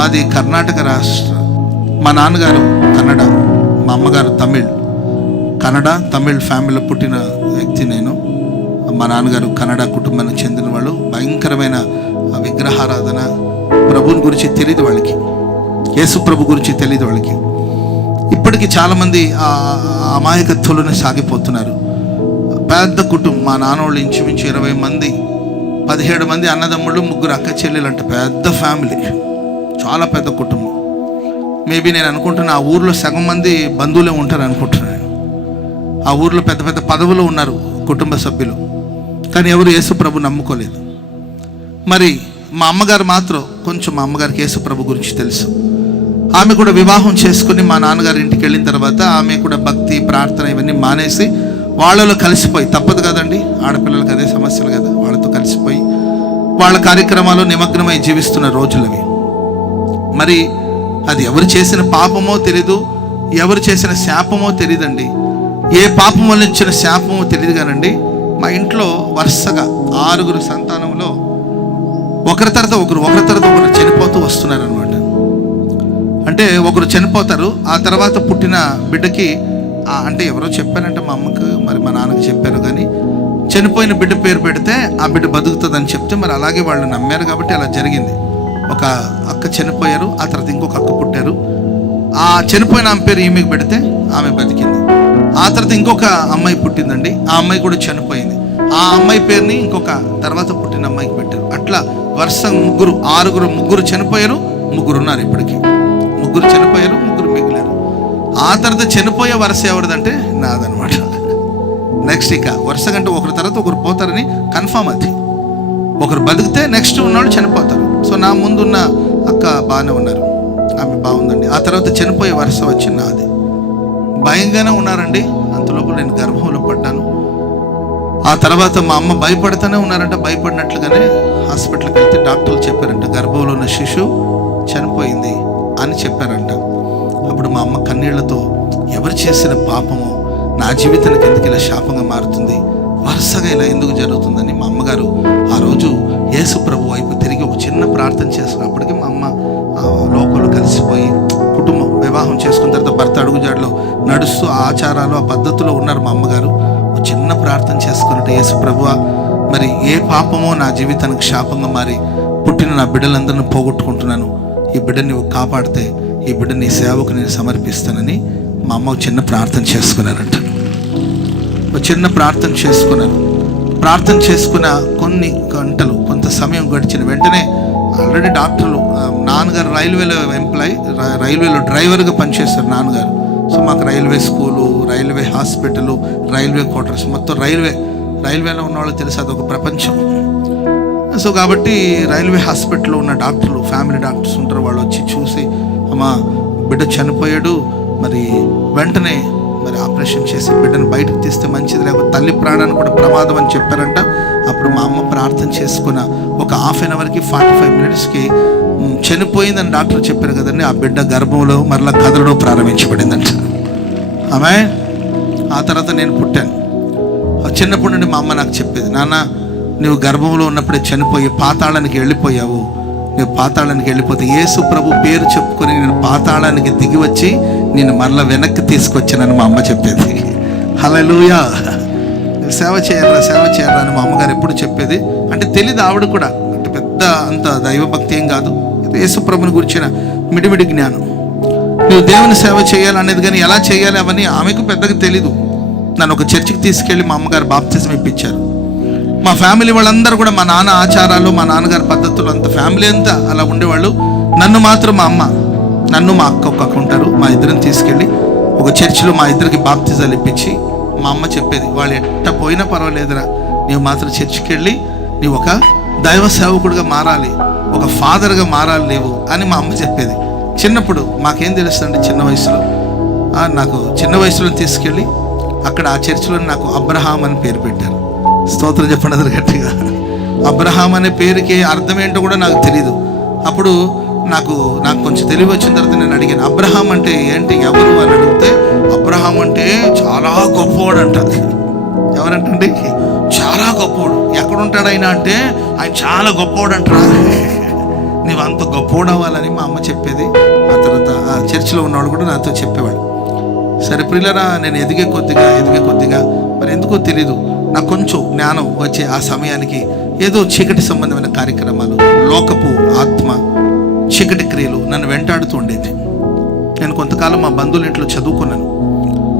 మాది కర్ణాటక రాష్ట్రం. మా నాన్నగారు కన్నడ, మా అమ్మగారు తమిళ్. కన్నడ తమిళ్ ఫ్యామిలీలో పుట్టిన వ్యక్తి నేను. మా నాన్నగారు కన్నడ కుటుంబానికి చెందిన వాళ్ళు. భయంకరమైన విగ్రహారాధన, ప్రభుని గురించి తెలియదు వాళ్ళకి, యేసు ప్రభు గురించి తెలియదు వాళ్ళకి. ఇప్పటికీ చాలామంది అమాయకత్వంలోనే సాగిపోతున్నారు. పెద్ద కుటుంబం, మా నాన్నోళ్ళు ఇంచుమించు 20 మంది, 17 మంది అన్నదమ్ముళ్ళు, 3 అక్క చెల్లెలు అంటే పెద్ద ఫ్యామిలీ, చాలా పెద్ద కుటుంబం. మేబీ నేను అనుకుంటున్నా ఆ ఊర్లో సగం మంది బంధువులే ఉంటారు అనుకుంటున్నాను. ఆ ఊర్లో పెద్ద పెద్ద పదవులు ఉన్నారు కుటుంబ సభ్యులు, కానీ ఎవరు యేసు ప్రభు నమ్ముకోలేదు. మరి మా అమ్మగారు మాత్రం కొంచెం, మా అమ్మగారికి యేసు ప్రభు గురించి తెలుసు. ఆమె కూడా వివాహం చేసుకుని మా నాన్నగారి ఇంటికి వెళ్ళిన తర్వాత ఆమె కూడా భక్తి, ప్రార్థన ఇవన్నీ మానేసి వాళ్ళలో కలిసిపోయి, తప్పదు కదండి, ఆడపిల్లలకి అదే సమస్యలు కదా, వాళ్ళతో కలిసిపోయి వాళ్ళ కార్యక్రమాలు నిమగ్నమై జీవిస్తున్న రోజులవి. మరి అది ఎవరు చేసిన పాపమో తెలీదు, ఎవరు చేసిన శాపమో తెలియదండి. ఏ పాపం వల్ల ఇచ్చిన శాపమో తెలియదు కానండి, మా ఇంట్లో వరుసగా 6 సంతానంలో ఒకరి తర్వాత ఒకరు చనిపోతూ వస్తున్నారనమాట. అంటే ఒకరు చనిపోతారు, ఆ తర్వాత పుట్టిన బిడ్డకి, అంటే ఎవరో చెప్పారంటే మా అమ్మకు, మరి మా నాన్నకి చెప్పారు, కానీ చనిపోయిన బిడ్డ పేరు పెడితే ఆ బిడ్డ బతుకుతుందని చెప్తే మరి అలాగే వాళ్ళు నమ్మారు కాబట్టి అలా జరిగింది. ఒక అక్క చనిపోయారు, ఆ తర్వాత ఇంకొక అక్క పుట్టారు. ఆ చనిపోయిన ఆమె పేరు ఈమెకి పెడితే ఆమె బతికింది. ఆ తర్వాత ఇంకొక అమ్మాయి పుట్టిందండి, ఆ అమ్మాయి కూడా చనిపోయింది. ఆ అమ్మాయి పేరుని ఇంకొక తర్వాత పుట్టిన అమ్మాయికి పెట్టారు. అట్లా వరుస 6 చనిపోయారు, 3 ఉన్నారు ఇప్పటికీ. 3 చనిపోయారు, 3 మిగిలారు. ఆ తర్వాత చనిపోయే వరుస ఎవరిదంటే నాదనమాట. నెక్స్ట్ ఇక వరుస కంటే ఒకరి తర్వాత ఒకరు పోతారని కన్ఫామ్. అది ఒకరు బతికితే నెక్స్ట్ ఉన్నవాళ్ళు చనిపోతారు. సో నా ముందున్న అక్క బాగానే ఉన్నారు, ఆమె బాగుందండి. ఆ తర్వాత చనిపోయే వరుస వచ్చి నాది. భయంగానే ఉన్నారండి. అంతలోపు నేను గర్భంలో పడ్డాను. ఆ తర్వాత మా అమ్మ భయపడుతూనే ఉన్నారంట. భయపడినట్లుగానే హాస్పిటల్కి వెళ్తే డాక్టర్లు చెప్పారంట, గర్భంలో ఉన్న శిశువు చనిపోయింది అని చెప్పారంట. అప్పుడు మా అమ్మ కన్నీళ్లతో, ఎవరు చేసిన పాపమో నా జీవితానికి ఎందుకు ఇలా శాపంగా మారుతుంది, వరుసగా ఇలా ఎందుకు జరుగుతుందని మా అమ్మగారు ఆ రోజు యేసు ప్రభు వైపు తిరిగి ఒక చిన్న ప్రార్థన చేస్తున్నారు. అప్పటికి మా అమ్మ లోకంలో కలిసిపోయి కుటుంబం వివాహం చేసుకున్న తర్వాత భర్త అడుగుజాడలో నడుస్తూ ఆ ఆచారాలు, ఆ పద్ధతిలో ఉన్నారు. మా అమ్మగారు ఒక చిన్న ప్రార్థన చేసుకున్నట్టు, యేసు ప్రభువా, మరి ఏ పాపమో నా జీవితానికి శాపంగా మారి పుట్టిన నా బిడ్డలందరినీ పోగొట్టుకుంటున్నాను, ఈ బిడ్డని నువ్వు కాపాడితే ఈ బిడ్డ నీ సేవకు నేను సమర్పిస్తానని మా అమ్మ చిన్న ప్రార్థన చేసుకున్నారంట. ఒక చిన్న ప్రార్థన చేసుకున్నారు. ప్రార్థన చేసుకున్న కొన్ని గంటలు, కొంత సమయం గడిచిన వెంటనే ఆల్రెడీ డాక్టర్లు, నాన్నగారు రైల్వేలో ఎంప్లాయ్, రైల్వేలో డ్రైవర్గా పనిచేస్తారు నాన్నగారు. సో మాకు railway school, railway hospital, railway quarters, మొత్తం రైల్వేలో ఉన్న వాళ్ళు తెలుసు, అదొక ప్రపంచం. సో కాబట్టి రైల్వే హాస్పిటల్లో ఉన్న డాక్టర్లు, ఫ్యామిలీ డాక్టర్స్ ఉంటారు, వాళ్ళు వచ్చి చూసి, అమ్మా బిడ్డ చనిపోయాడు, మరి వెంటనే మరి ఆపరేషన్ చేసి బిడ్డను బయటకు తీస్తే మంచిది, లేకపోతే తల్లి ప్రాణాన్ని కూడా ప్రమాదం అని చెప్పారంట. అప్పుడు మా అమ్మ ప్రార్థన చేసుకున్న ఒక హాఫ్ అన్ అవర్కి 45 మినిట్స్కి చనిపోయిందని డాక్టర్ చెప్పారు కదండి. ఆ బిడ్డ గర్భంలో మరలా కదలడం ప్రారంభించబడిందంట. ఆమె ఆ తర్వాత నేను పుట్టాను. చిన్నప్పటి నుండి మా అమ్మ నాకు చెప్పేది, నాన్న నువ్వు గర్భంలో ఉన్నప్పుడే చనిపోయి పాతాళానికి వెళ్ళిపోయావు, నువ్వు పాతాళానికి వెళ్ళిపోతే యేసు ప్రభు పేరు చెప్పుకొని నేను పాతాళానికి దిగి వచ్చి నేను మరలా వెనక్కి తీసుకొచ్చానని మా అమ్మ చెప్పేది. హల్లెలూయా, నువ్వు సేవ చేయరా అని మా అమ్మగారు ఎప్పుడు చెప్పేది. అంటే తెలీదు ఆవిడ కూడా, అంటే పెద్ద అంత దైవభక్తి ఏం కాదు, యేసు ప్రభుని గురించిన మిడిమిడి జ్ఞానం. నువ్వు దేవుని సేవ చేయాలనేది, కానీ ఎలా చేయాలి అవన్నీ ఆమెకు పెద్దగా తెలీదు. నన్ను ఒక చర్చికి తీసుకెళ్ళి మా అమ్మగారు బాప్తిజం ఇప్పించారు. మా ఫ్యామిలీ వాళ్ళందరూ కూడా మా నాన్న ఆచారాలు, మా నాన్నగారి పద్ధతులు, అంత ఫ్యామిలీ అంతా అలా ఉండేవాళ్ళు. నన్ను మాత్రం మా అమ్మ, నన్ను మా అక్క ఒక ఉంటారు, మా ఇద్దరిని తీసుకెళ్ళి ఒక చర్చిలో మా ఇద్దరికి బాప్తిజాలు ఇప్పించి మా అమ్మ చెప్పేది, వాళ్ళు ఎట్ట పోయినా పర్వాలేదురా, నీవు మాత్రం చర్చికి వెళ్ళి నీవు ఒక దైవ సేవకుడిగా మారాలి, ఒక ఫాదర్గా మారాలి లేవు అని మా అమ్మ చెప్పేది. చిన్నప్పుడు మాకేం తెలుస్తుందండి, నాకు చిన్న వయసులో తీసుకెళ్ళి అక్కడ ఆ చర్చిలో నాకు అబ్రహాం అని పేరు పెట్టారు. స్తోత్రం చెప్పండి అందరు గట్టిగా. అబ్రహాం అనే పేరుకి అర్థం ఏంటో కూడా నాకు తెలీదు. అప్పుడు నాకు కొంచెం తెలివి వచ్చిన తర్వాత నేను అడిగాను, అబ్రహాం అంటే ఏంటి, ఎవరు అని అడిగితే, అబ్రహాం అంటే చాలా గొప్పవాడు అంట. ఎవరంటండి? చాలా గొప్పవాడు. ఎక్కడుంటాడు ఆయన అంటే, ఆయన చాలా గొప్పవాడు అంటారా. నీవు అంత గొప్పోడవ్వాలని మా అమ్మ చెప్పేది. ఆ తర్వాత ఆ చర్చిలో ఉన్నవాడు కూడా నాతో చెప్పేవాడు. సరే ప్రియులారా, నేను ఎదిగే కొద్దిగా మరి ఎందుకో తెలీదు, నాకు కొంచెం జ్ఞానం వచ్చే ఆ సమయానికి ఏదో చీకటి సంబంధమైన కార్యక్రమాలు, లోకపు ఆత్మ, చీకటి క్రియలు నన్ను వెంటాడుతూ ఉండేది. నేను కొంతకాలం మా బంధువుల ఇంట్లో చదువుకున్నాను.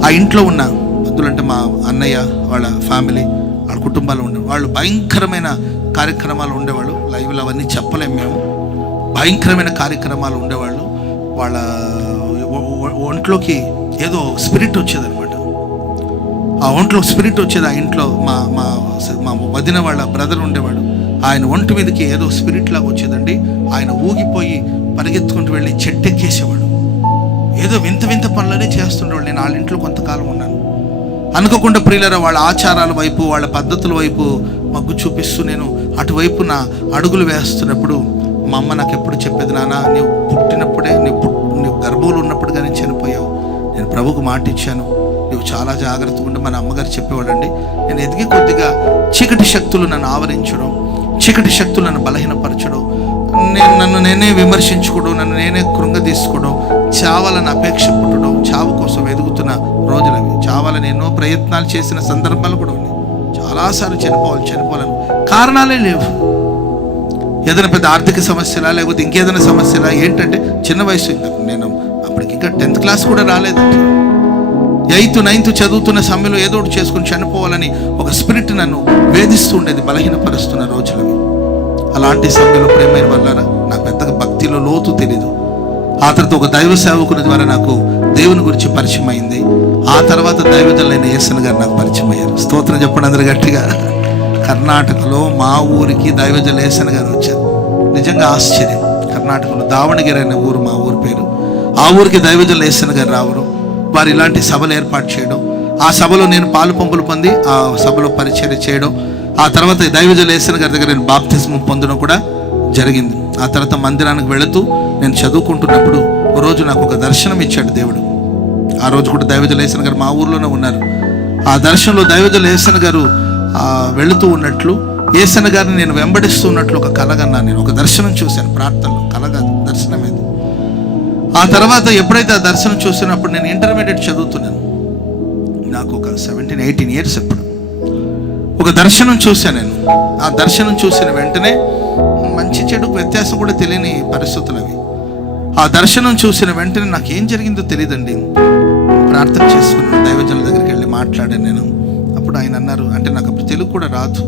ఆ ఇంట్లో ఉన్న బంధువులు అంటే మా అన్నయ్య వాళ్ళ ఫ్యామిలీ, వాళ్ళ కుటుంబాలు ఉండే వాళ్ళు భయంకరమైన కార్యక్రమాలు ఉండేవాళ్ళు. లైవ్లో అవన్నీ చెప్పలేము మేము. భయంకరమైన కార్యక్రమాలు ఉండేవాళ్ళు. వాళ్ళ ఒంట్లోకి ఏదో స్పిరిట్ వచ్చేదనమాట. ఆ ఒంట్లో స్పిరిట్ వచ్చేది. ఆ ఇంట్లో మా మా మా వదిన వాళ్ళ బ్రదర్ ఉండేవాడు. ఆయన ఒంటి మీదకి ఏదో స్పిరిట్ లాగా వచ్చేదండి. ఆయన ఊగిపోయి పరిగెత్తుకుంటూ వెళ్ళి చెట్టెక్కేసేవాడు. ఏదో వింత వింత పనులనే చేస్తుండేవాడు. నేను వాళ్ళ ఇంట్లో కొంతకాలం ఉన్నాను. అనుకోకుండా ప్రియులరా, వాళ్ళ ఆచారాల వైపు, వాళ్ళ పద్ధతుల వైపు మగ్గు చూపిస్తూ నేను అటువైపు నా అడుగులు వేస్తున్నప్పుడు మా అమ్మ నాకు ఎప్పుడు చెప్పేది, నాన్న నీవు పుట్టినప్పుడే నీవు గర్భంలో ఉన్నప్పుడు కానీ చనిపోయావు, నేను ప్రభుకు మాట ఇచ్చాను, నువ్వు చాలా జాగ్రత్తగా ఉండి. మన అమ్మగారు చెప్పేవాడండి. నేను ఎదిగే కొద్దిగా చీకటి శక్తులు నన్ను ఆవరించడం, చీకటి శక్తులు నన్ను బలహీనపరచడం, నన్ను నేనే విమర్శించుకోవడం, నన్ను నేనే కృంగదీసుకోవడం, చావాలని అపేక్ష పుట్టడం, చావు కోసం ఎదుగుతున్న రోజులు అవి. చావాలని ఎన్నో ప్రయత్నాలు చేసిన సందర్భాలు కూడా ఉన్నాయి. చాలాసార్లు చనిపోవాలని కారణాలే లేవు. ఏదైనా పెద్ద ఆర్థిక సమస్యలా, లేకపోతే ఇంకేదైనా సమస్యలా, ఏంటంటే చిన్న వయసు, నేను అప్పటికి ఇంకా 10th క్లాస్ కూడా రాలేదు. 8th 9th చదువుతున్న సమయంలో ఏదో ఒకటి చేసుకుని చనిపోవాలని ఒక స్పిరిట్ నన్ను వేధిస్తూ ఉండేది, బలహీనపరుస్తున్న రోజులవి. అలాంటి సమయంలో ప్రేమైన వల్ల నాకు పెద్దగా భక్తిలో లోతు తెలీదు. ఆ తర్వాత ఒక దైవ సేవకుని ద్వారా నాకు దేవుని గురించి పరిచయం అయింది. ఆ తర్వాత దైవజనులైన యేసన్ గారు నాకు పరిచయం అయ్యారు. స్తోత్రం చెప్పండి అందరు గట్టిగా. కర్ణాటకలో మా ఊరికి దైవజనులు యేసన్ గారు వచ్చారు. నిజంగా ఆశ్చర్యం. కర్ణాటకలో దావణగిరి అనే ఊరు మా ఊరి పేరు. ఆ ఊరికి దైవజనులు యేసన్ గారు రావడం, వారు ఇలాంటి సభలు ఏర్పాటు చేయడం, ఆ సభలో నేను పాలు పంపులు పొంది ఆ సభలో పరిచర్య చేయడం, ఆ తర్వాత దైవజనులు యేసన్ గారి దగ్గర నేను బాప్తిస్మం పొందడం కూడా జరిగింది. ఆ తర్వాత మందిరానికి వెళుతూ నేను చదువుకుంటున్నప్పుడు ఒక రోజు నాకు ఒక దర్శనం ఇచ్చాడు దేవుడు. ఆ రోజు కూడా దైవజనులు యేసన్ గారు మా ఊర్లోనే ఉన్నారు. ఆ దర్శనంలో దైవజనులు యేసన్ గారు వెళుతూ ఉన్నట్లు, యేసన్ గారిని నేను వెంబడిస్తూ ఉన్నట్లు ఒక కలగన్నాను. నేను ఒక దర్శనం చూశాను, ప్రార్థనలో, కలగా దర్శనం అది. ఆ తర్వాత ఎప్పుడైతే ఆ దర్శనం చూసినప్పుడు నేను ఇంటర్మీడియట్ చదువుతున్నాను, నాకు ఒక 17-18 years. అప్పుడు ఒక దర్శనం చూశాను నేను. ఆ దర్శనం చూసిన వెంటనే మంచి చెడుకు వ్యత్యాసం కూడా తెలియని పరిస్థితులు అవి. ఆ దర్శనం చూసిన వెంటనే నాకు ఏం జరిగిందో తెలియదండి. ప్రార్థన చేసుకున్నాను, దైవజనుల దగ్గరికి వెళ్ళి మాట్లాడాను నేను. అప్పుడు ఆయన అన్నారు, అంటే నాకు అప్పుడు తెలుగు కూడా రాదు,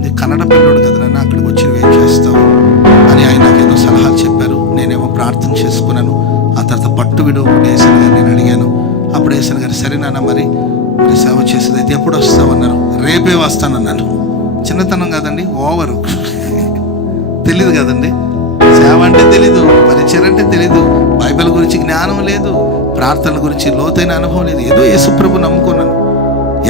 నీ కన్నడ పిల్లోడు కదా నాన్న, అక్కడికి వచ్చి ఏం చేస్తావు అని ఆయన నాకు ఏదో సలహాలు చెప్పారు. నేనేమో ప్రార్థన చేసుకున్నాను. ఆ తర్వాత పట్టు విడువ యేసన్ గారు నేను అడిగాను. అప్పుడు యేసన్ గారు, సరే నాన్న మరి సేవ చేసేది అయితే ఎప్పుడు వస్తావన్నారు. రేపే వస్తానన్నాను. చిన్నతనం కదండి, ఓవరు తెలీదు కదండి, సేవ అంటే తెలీదు, పరిచయం అంటే తెలీదు, బైబిల్ గురించి జ్ఞానం లేదు, ప్రార్థనల గురించి లోతైన అనుభవం లేదు. ఏదో యేసుప్రభు నమ్ముకున్నాను.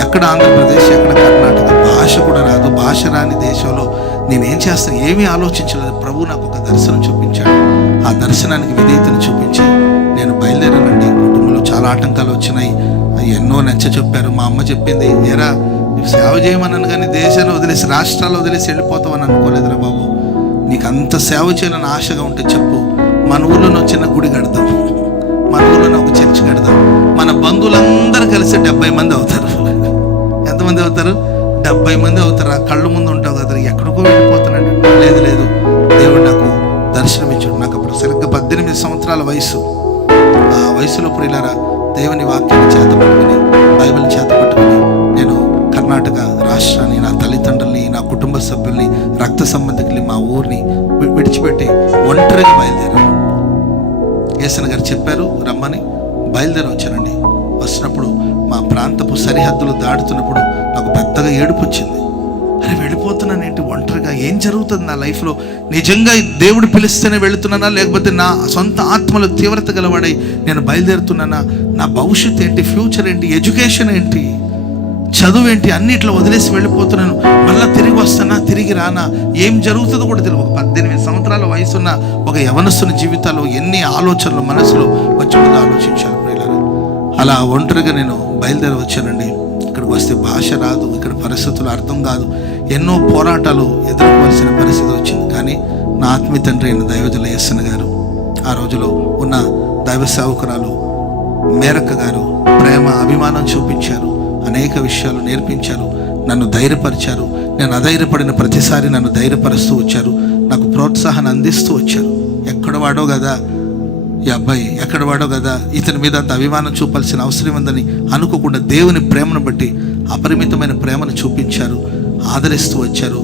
ఎక్కడ ఆంధ్రప్రదేశ్, ఎక్కడ కర్ణాటక, భాష కూడా రాదు. భాష రాని దేశంలో నేనేం చేస్తాను, ఏమీ ఆలోచించలేదు. ప్రభు నాకు ఒక దర్శనం చూపించాడు. ఆ దర్శనానికి విధేయతను చూపించి నేను బయలుదేరానండి. కుటుంబంలో చాలా ఆటంకాలు వచ్చినాయి, ఎన్నో నచ్చ చెప్పారు. మా అమ్మ చెప్పింది, ఏరా నువ్వు సేవ చేయమన్నాను కానీ దేశాన్ని వదిలేసి, రాష్ట్రాలు వదిలేసి వెళ్ళిపోతావని అనుకోలేదురా బాబు, నీకు అంత సేవ చేయాలని ఆశగా ఉంటే చెప్పు, మన ఊర్లోనే చిన్న గుడి కడదాం, మన ఊర్లోనే ఒక చర్చ్ కడదాం, మన బంధువులందరూ కలిసి 70 మంది అవుతారు. ఎంతమంది అవుతారు? 70 మంది అవుతారు. ఆ కళ్ళు ముందు ఉంటావు కదా, ఎక్కడికో వెళ్ళిపోతున్నాడు. లేదు, దేవుడు నాకు దర్శనం ఇచ్చాడు. నాకు అప్పుడు సరిగ్గా 18 సంవత్సరాల వయసు. ఆ వయసులో ప్రియులారా, దేవుని వాక్యాన్ని చేత పట్టుకుని, బైబిల్ చేత పట్టుకుని నేను కర్ణాటక రాష్ట్రాన్ని, నా తల్లిదండ్రుల్ని, నా కుటుంబ సభ్యుల్ని, రక్త సంబంధికుల్ని, మా ఊరిని విడిచిపెట్టి ఒంటరిగా బయలుదేరాను. యేసన్ గారు చెప్పారు రమ్మని, బయలుదేరి వచ్చానండి. వస్తున్నప్పుడు మా ప్రాంతపు సరిహద్దులు దాటుతున్నప్పుడు నాకు పెద్దగా ఏడుపు వచ్చింది. అరే వెళ్ళిపోతున్నాను ఏంటి ఒంటరిగా, ఏం జరుగుతుంది నా లైఫ్లో? నిజంగా దేవుడు పిలిస్తేనే వెళుతున్నానా, లేకపోతే నా సొంత ఆత్మలో తీవ్రత గలవాడై నేను బయలుదేరుతున్నానా? నా భవిష్యత్తు ఏంటి, ఫ్యూచర్ ఏంటి, ఎడ్యుకేషన్ ఏంటి, చదువు ఏంటి, అన్నిట్లో వదిలేసి వెళ్ళిపోతున్నాను. మళ్ళీ తిరిగి వస్తానా, తిరిగి రానా, ఏం జరుగుతుందో కూడా తెలియదు. ఒక 18 సంవత్సరాల వయసున్న ఒక యవనస్తుని జీవితాల్లో ఎన్ని ఆలోచనలు మనసులో వచ్చి ఆలోచించాలి ప్రియులారా. అలా ఒంటరిగా నేను బయలుదేరి వచ్చానండి. ఇక్కడికి వస్తే భాష రాదు, ఇక్కడ పరిస్థితులు అర్థం కాదు, ఎన్నో పోరాటాలు ఎదుర్కోవాల్సిన పరిస్థితి వచ్చింది. కానీ నా ఆత్మీయ తండ్రి అయిన దైవజుల యేసన్న గారు, ఆ రోజులో ఉన్న దైవ సేవకురాలు మేరక్క గారు ప్రేమ అభిమానం చూపించారు, అనేక విషయాలు నేర్పించారు, నన్ను ధైర్యపరిచారు. నేను అధైర్యపడిన ప్రతిసారి నన్ను ధైర్యపరుస్తూ వచ్చారు, నాకు ప్రోత్సాహాన్ని అందిస్తూ వచ్చారు. ఎక్కడ వాడో కదా ఈ అబ్బాయి, ఎక్కడ వాడో కదా ఇతని మీద అంత అభిమానం చూపాల్సిన అవసరం ఉందని అనుకోకుండా దేవుని ప్రేమను బట్టి అపరిమితమైన ప్రేమను చూపించారు, ఆదరిస్తూ వచ్చారు,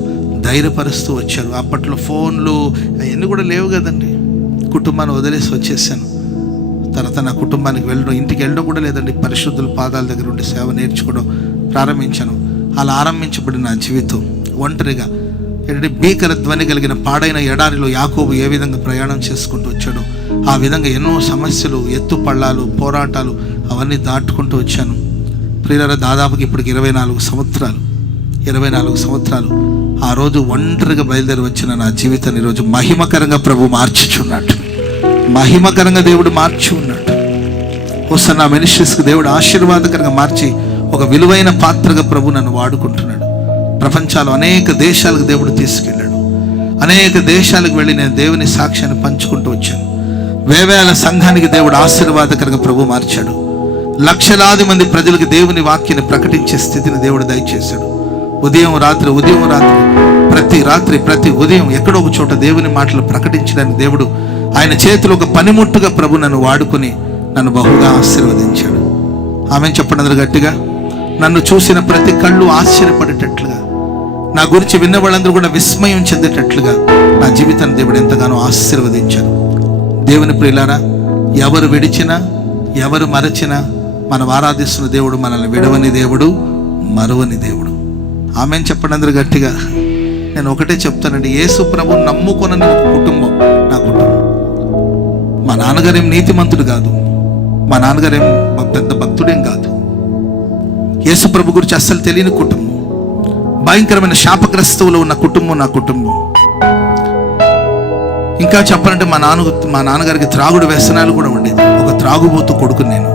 ధైర్యపరుస్తూ వచ్చారు. అప్పట్లో ఫోన్లు అవన్నీ కూడా లేవు కదండి. కుటుంబాన్ని వదిలేసి వచ్చేసాను. తర్వాత నా కుటుంబానికి వెళ్ళడం, ఇంటికి వెళ్ళడం కూడా లేదండి. పరిశుద్ధుల పాదాల దగ్గర ఉండి సేవ నేర్చుకోవడం ప్రారంభించాను. అలా ఆరంభించబడిన నా జీవితం ఒంటరిగా భీకర ధ్వని కలిగిన పాడైన ఎడారిలో యాకోబు ఏ విధంగా ప్రయాణం చేసుకుంటూ వచ్చాడో ఆ విధంగా ఎన్నో సమస్యలు, ఎత్తుపళ్ళాలు, పోరాటాలు అవన్నీ దాటుకుంటూ వచ్చాను. ప్రియులారా, దాదాపుకి ఇప్పటికి 24 సంవత్సరాలు ఆ రోజు ఒంటరిగా బయలుదేరి వచ్చిన నా జీవితాన్ని ఈరోజు మహిమకరంగా ప్రభు మార్చుచున్నాడు. మహిమకరంగా దేవుడు మార్చి ఉన్నాడు. హోసన్నా మినిస్ట్రీస్కి దేవుడు ఆశీర్వాదకరంగా మార్చి ఒక విలువైన పాత్రగా ప్రభు నన్ను వాడుకుంటున్నాడు. ప్రపంచాలు అనేక దేశాలకు దేవుడు తీసుకెళ్ళాడు. అనేక దేశాలకు వెళ్ళి నేను దేవుని సాక్ష్యాన్ని పంచుకుంటూ వచ్చాను. వేవేల సంఘానికి దేవుడు ఆశీర్వాదకరంగా ప్రభు మార్చాడు. లక్షలాది మంది ప్రజలకు దేవుని వాక్యాన్ని ప్రకటించే స్థితిని దేవుడు దయచేశాడు. ఉదయం రాత్రి ప్రతి ఉదయం ఎక్కడో ఒక చోట దేవుని మాటలు ప్రకటించడానికి దేవుడు ఆయన చేతిలో ఒక పనిముట్టుగా ప్రభు నన్ను వాడుకొని నన్ను బహుగా ఆశీర్వదించాడు. ఆమె చెప్పండి అందరూ గట్టిగా. నన్ను చూసిన ప్రతి కళ్ళు ఆశ్చర్యపడేటట్లుగా, నా గురించి విన్న వాళ్ళందరూ కూడా విస్మయం చెందేటట్లుగా నా జీవితాన్ని దేవుడు ఎంతగానో ఆశీర్వదించాడు. దేవుని ప్రియులారా, ఎవరు విడిచినా ఎవరు మరచినా మనం ఆరాధిస్తున్న దేవుడు మనల్ని విడవని దేవుడు, మరువని దేవుడు. ఆమెను చెప్పండి అందరూ గట్టిగా. నేను ఒకటే చెప్తానండి, యేసు ప్రభువుని నమ్ముకొనని ఒక కుటుంబం నా కుటుంబం. మా నాన్నగారేం నీతిమంతుడు కాదు, మా నాన్నగారేం పెద్ద భక్తుడేం కాదు. యేసు ప్రభు గురించి అస్సలు తెలియని కుటుంబం, భయంకరమైన శాపగ్రస్తువులో ఉన్న కుటుంబం నా కుటుంబం. ఇంకా చెప్పాలంటే మా నాన్నగారికి త్రాగుడు వ్యసనాలు కూడా ఉండేది. ఒక త్రాగుబోతు కొడుకు నేను.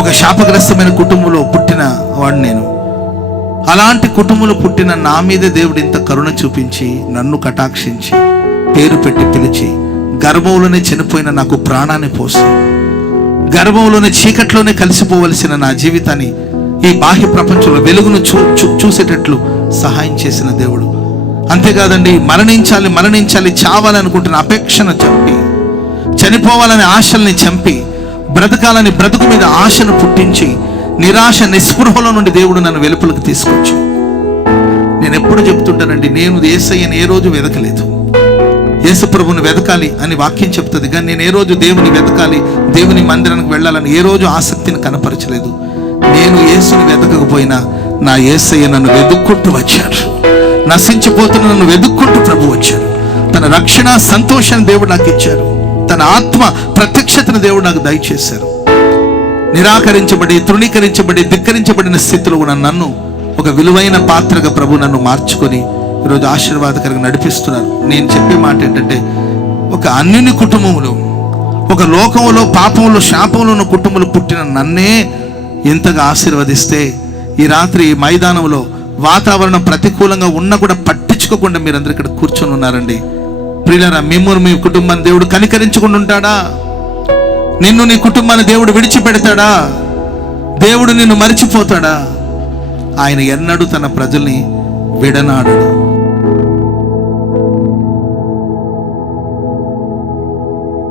ఒక శాపగ్రస్తమైన కుటుంబంలో పుట్టిన వాడు నేను. అలాంటి కుటుంబంలో పుట్టిన నా మీదే దేవుడు ఇంత కరుణ చూపించి నన్ను కటాక్షించి పేరు పెట్టి పిలిచి గర్భంలోనే చనిపోయిన నాకు ప్రాణాన్ని పోసి గర్భంలోనే చీకట్లోనే కలిసిపోవలసిన నా జీవితాన్ని ఈ బాహ్య ప్రపంచంలో వెలుగును చూసేటట్లు సహాయం చేసిన దేవుడు. అంతేకాదండి, మరణించాలి చావాలనుకుంటున్న అపేక్షను చంపి, చనిపోవాలనే ఆశల్ని చంపి, బ్రతకాలని బ్రతుకు మీద ఆశను పుట్టించి, నిరాశ నిస్పృహలో నుండి దేవుడు నన్ను వెలుపలకు తీసుకొచ్చి, నేను ఎప్పుడు చెప్తుంటానండి, నేను యేసయ్యని ఏ రోజు వెతకలేదు. యేసు ప్రభువుని వెతకాలి అని వాక్యం చెప్తుంది, కానీ నేను ఏ రోజు దేవుని వెతకాలి, దేవుని మందిరానికి వెళ్ళాలని ఏ రోజు ఆసక్తిని కనపరచలేదు. నేను యేసుని వెతకకపోయినా నా యేసయ్య నన్ను వెతుక్కుంటూ వచ్చాడు. నశించిపోతున్న నన్ను వెతుక్కుంటూ ప్రభు వచ్చాడు. తన రక్షణ సంతోషాన్ని దేవుడు నాకు ఇచ్చారు. తన ఆత్మ ప్రత్యక్షతను దేవుడు నాకు దయచేశారు. నిరాకరించబడి, తృణీకరించబడి, ధిక్కరించబడిన స్థితిలో ఉన్న నన్ను ఒక విలువైన పాత్రగా ప్రభు నన్ను మార్చుకొని ఈరోజు ఆశీర్వాదకరంగా నడిపిస్తున్నారు. నేను చెప్పే మాట ఏంటంటే, ఒక అన్యుని కుటుంబంలో, ఒక లోకంలో పాపంలో శాపంలో ఉన్న కుటుంబంలో పుట్టిన నన్నే ఎంతగా ఆశీర్వదిస్తే, ఈ రాత్రి మైదానంలో వాతావరణం ప్రతికూలంగా ఉన్నా కూడా పట్టించుకోకుండా మీరందరూ ఇక్కడ కూర్చొని ఉన్నారండి. ప్రియులారా, మిమ్మల్ని మీ కుటుంబాన్ని దేవుడు కనికరించుకుండా ఉంటాడా? నిన్ను నీ కుటుంబాన్ని దేవుడు విడిచిపెడతాడా? దేవుడు నిన్ను మరిచిపోతాడా? ఆయన ఎన్నడూ తన ప్రజల్ని విడనాడడు.